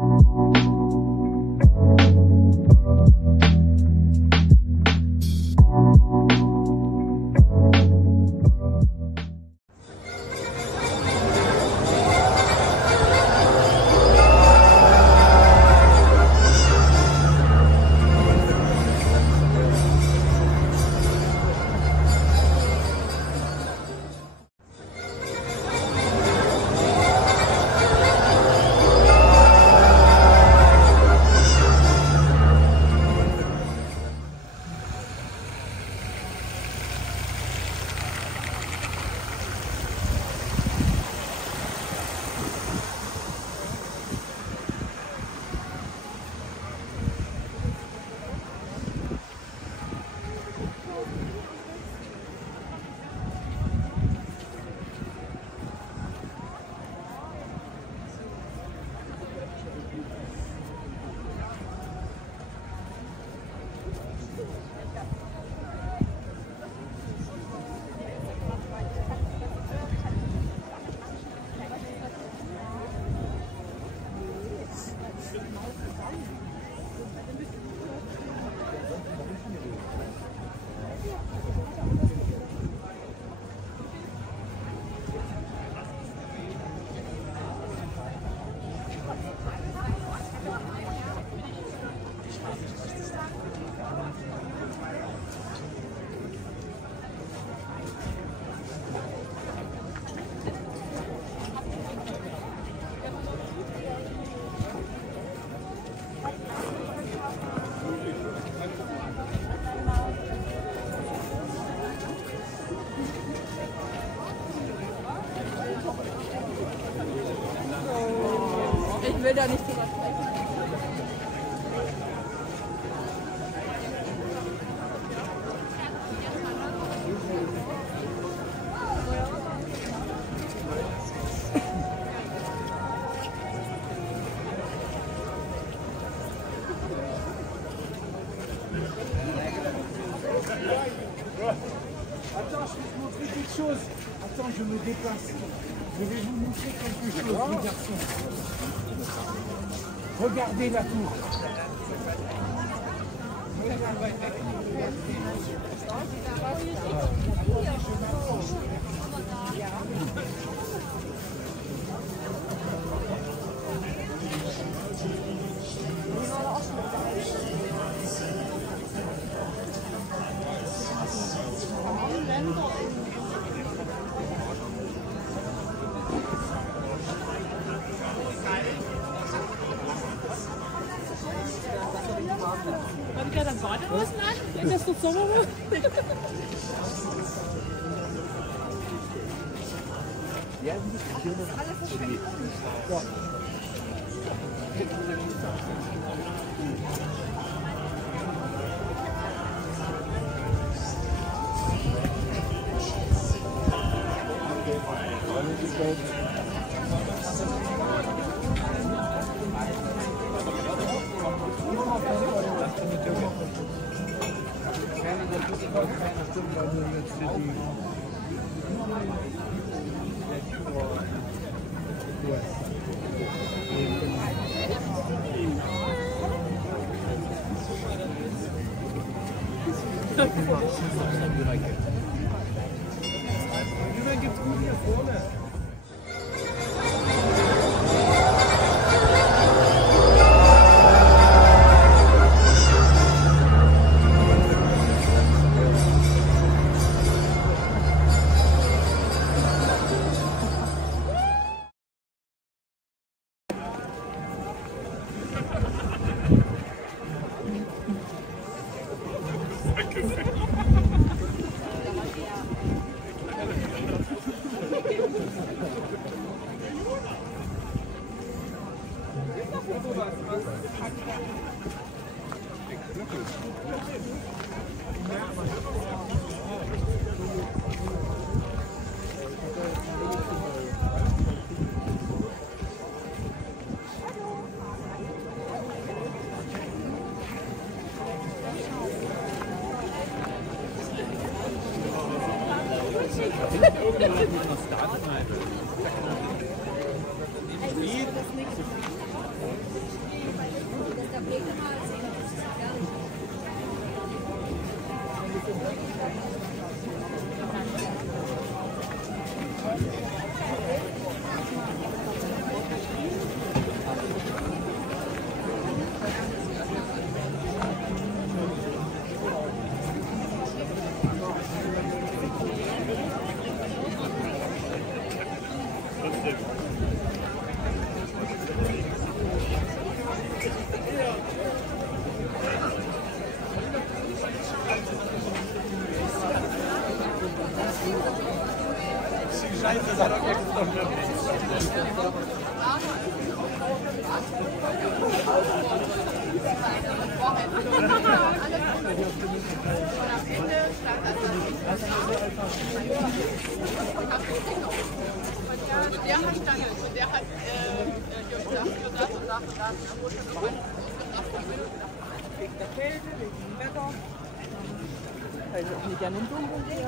Ich will da nicht drüber sprechen. Attends, je vais vous montrer quelque chose. Attends, je me déplace. Je vais vous montrer quelque chose, les garçons. Regardez la tour. Wann geht dann Badehosen an, wenn das noch Sommer wird? Ja, alles verschwindet. Ja. Glühwein gibt's gut hier vorne. Eigentlich ist das nichts. Wegen der Kälte, wegen dem Wetter. Weil sie auch nicht gerne im Dunkeln gehen.